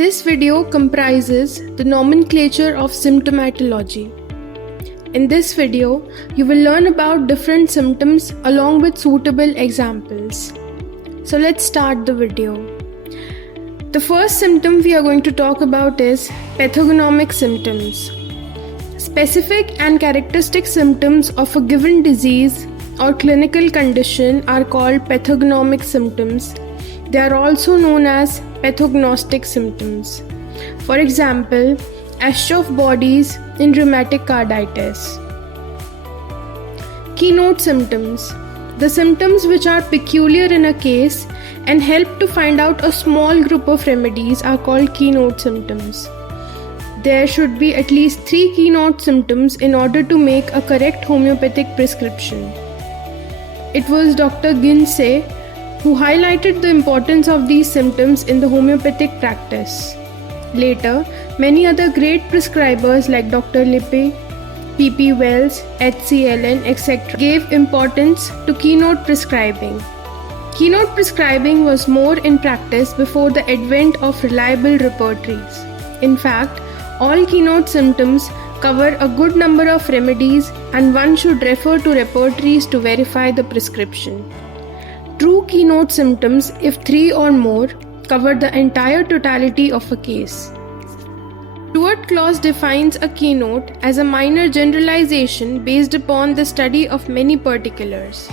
This video comprises the nomenclature of symptomatology. In this video, you will learn about different symptoms along with suitable examples. So let's start the video. The first symptom we are going to talk about is pathognomic symptoms. Specific and characteristic symptoms of a given disease or clinical condition are called pathognomic symptoms. They are also known as pathognostic symptoms. For example, ash of bodies in rheumatic carditis. Keynote symptoms. The symptoms which are peculiar in a case and help to find out a small group of remedies are called keynote symptoms. There should be at least 3 keynote symptoms in order to make a correct homeopathic prescription. It was Dr. Ginsey who highlighted the importance of these symptoms in the homeopathic practice. Later, many other great prescribers like Dr. Lippe, P.P. Wells, H.C. Allen, etc. gave importance to keynote prescribing. Keynote prescribing was more in practice before the advent of reliable repertories. In fact, all keynote symptoms cover a good number of remedies and one should refer to repertories to verify the prescription. True keynote symptoms, if 3 or more, cover the entire totality of a case. Stuart Claus defines a keynote as a minor generalization based upon the study of many particulars.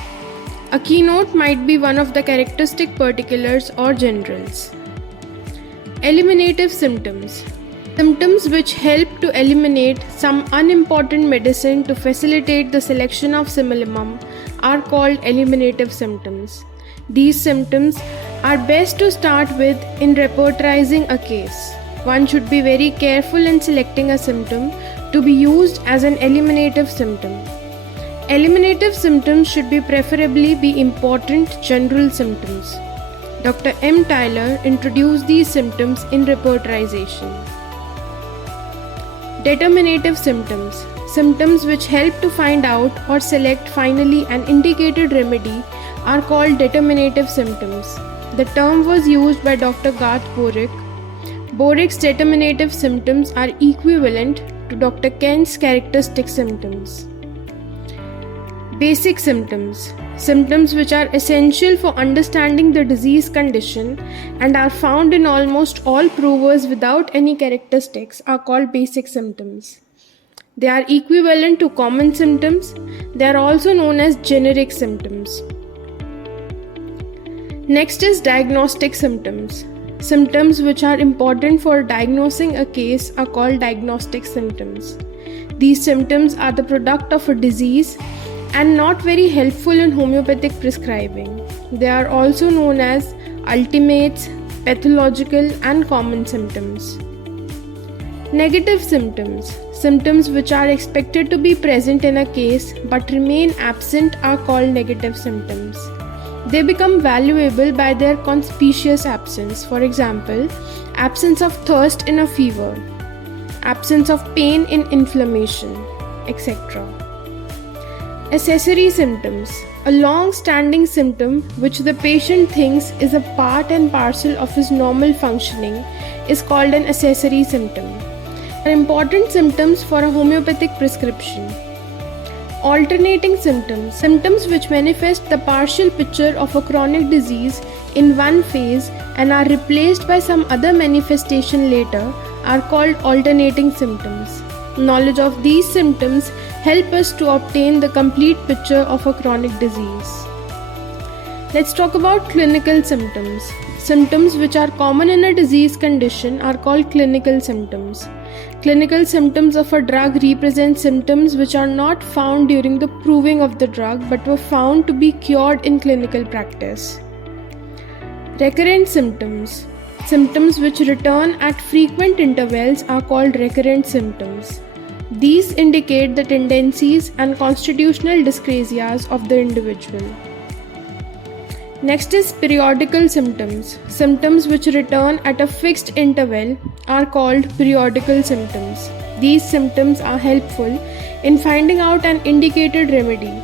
A keynote might be one of the characteristic particulars or generals. Eliminative symptoms. Symptoms which help to eliminate some unimportant medicine to facilitate the selection of similimum are called eliminative symptoms. These symptoms are best to start with in repertorizing a case. One should be very careful in selecting a symptom to be used as an eliminative symptom. Eliminative symptoms should preferably be important general symptoms. Dr. M. Tyler introduced these symptoms in repertorization. Determinative symptoms. Symptoms which help to find out or select finally an indicated remedy are called determinative symptoms. The term was used by Dr. Garth Borick. Borick's determinative symptoms are equivalent to Dr. Kent's characteristic symptoms. Basic symptoms. Symptoms which are essential for understanding the disease condition and are found in almost all provers without any characteristics are called basic symptoms. They are equivalent to common symptoms. They are also known as generic symptoms. Next is diagnostic symptoms. Symptoms which are important for diagnosing a case are called diagnostic symptoms. These symptoms are the product of a disease and not very helpful in homeopathic prescribing. They are also known as ultimates, pathological and common symptoms. Negative symptoms. Symptoms which are expected to be present in a case but remain absent are called negative symptoms. They become valuable by their conspicuous absence. For example, absence of thirst in a fever, absence of pain in inflammation, etc. Accessory symptoms. A long-standing symptom which the patient thinks is a part and parcel of his normal functioning is called an accessory symptom. Are important symptoms for a homeopathic prescription. Alternating symptoms. Symptoms which manifest the partial picture of a chronic disease in one phase and are replaced by some other manifestation later are called alternating symptoms. Knowledge of these symptoms help us to obtain the complete picture of a chronic disease. Let's talk about clinical symptoms. Symptoms which are common in a disease condition are called clinical symptoms. Clinical symptoms of a drug represent symptoms which are not found during the proving of the drug but were found to be cured in clinical practice. Recurrent symptoms. Symptoms which return at frequent intervals are called recurrent symptoms. These indicate the tendencies and constitutional dyscrasias of the individual. Next is periodical symptoms. Symptoms which return at a fixed interval are called periodical symptoms. These symptoms are helpful in finding out an indicated remedy.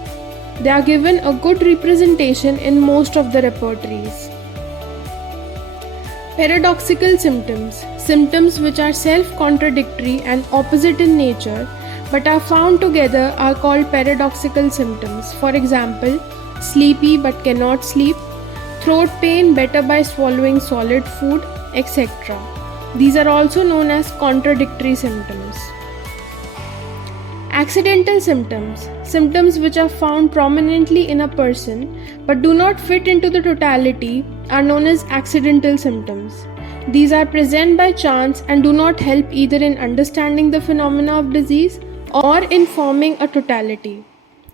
They are given a good representation in most of the repertories. Paradoxical symptoms, symptoms which are self-contradictory and opposite in nature but are found together are called paradoxical symptoms. For example, sleepy but cannot sleep, throat pain better by swallowing solid food, etc. These are also known as contradictory symptoms. Accidental symptoms, symptoms which are found prominently in a person but do not fit into the totality, are known as accidental symptoms. These are present by chance and do not help either in understanding the phenomena of disease or in forming a totality.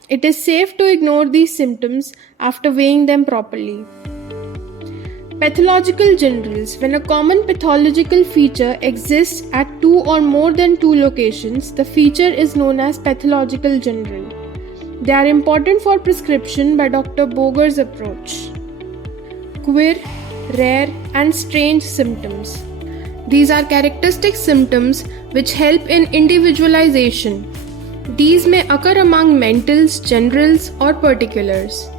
It is safe to ignore these symptoms after weighing them properly. Pathological generals. When a common pathological feature exists at two or more than two locations, the feature is known as pathological general. They are important for prescription by Dr. Boger's approach. Queer, rare, and strange symptoms. These are characteristic symptoms which help in individualization. These may occur among mentals, generals, or particulars.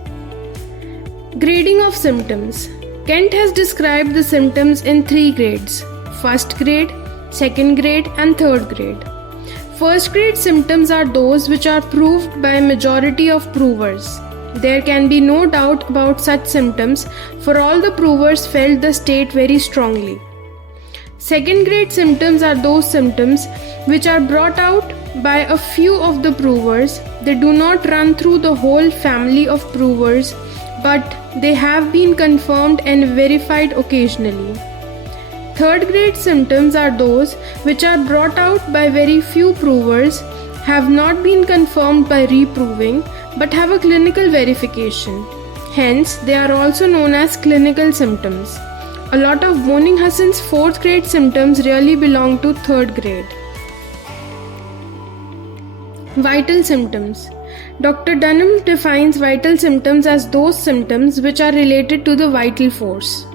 Grading of symptoms. Kent has described the symptoms in 3 grades: first grade, second grade, and third grade. First grade symptoms are those which are proved by a majority of provers. There can be no doubt about such symptoms, for all the provers felt the state very strongly. Second grade symptoms are those symptoms which are brought out by a few of the provers. They do not run through the whole family of provers, but they have been confirmed and verified occasionally. Third grade symptoms are those which are brought out by very few provers, have not been confirmed by reproving, but have a clinical verification. Hence, they are also known as clinical symptoms. A lot of Bonninghussen's 4th grade symptoms really belong to 3rd grade. Vital symptoms. Dr. Dunham defines vital symptoms as those symptoms which are related to the vital force.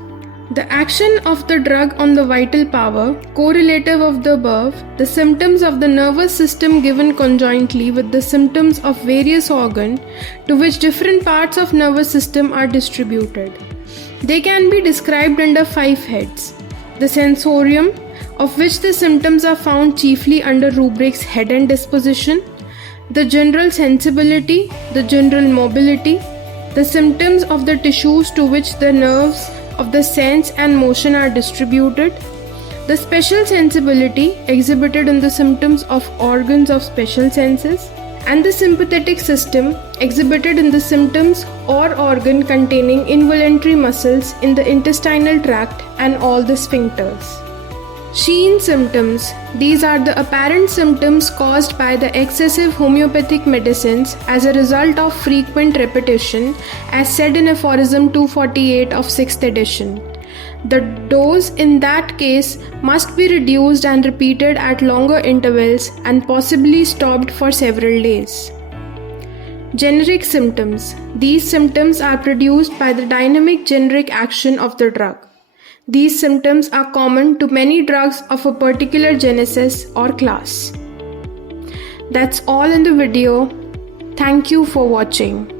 The action of the drug on the vital power, correlative of the above, the symptoms of the nervous system given conjointly with the symptoms of various organs to which different parts of nervous system are distributed. They can be described under 5 heads. The sensorium, of which the symptoms are found chiefly under rubrics head and disposition. The general sensibility, the general mobility, the symptoms of the tissues to which the nerves of the sense and motion are distributed, the special sensibility exhibited in the symptoms of organs of special senses, and the sympathetic system exhibited in the symptoms or organ containing involuntary muscles in the intestinal tract and all the sphincters. Sheen symptoms. These are the apparent symptoms caused by the excessive homeopathic medicines as a result of frequent repetition, as said in aphorism 248 of 6th edition. The dose in that case must be reduced and repeated at longer intervals and possibly stopped for several days. Generic symptoms. These symptoms are produced by the dynamic generic action of the drug. These symptoms are common to many drugs of a particular genesis or class. That's all in the video. Thank you for watching.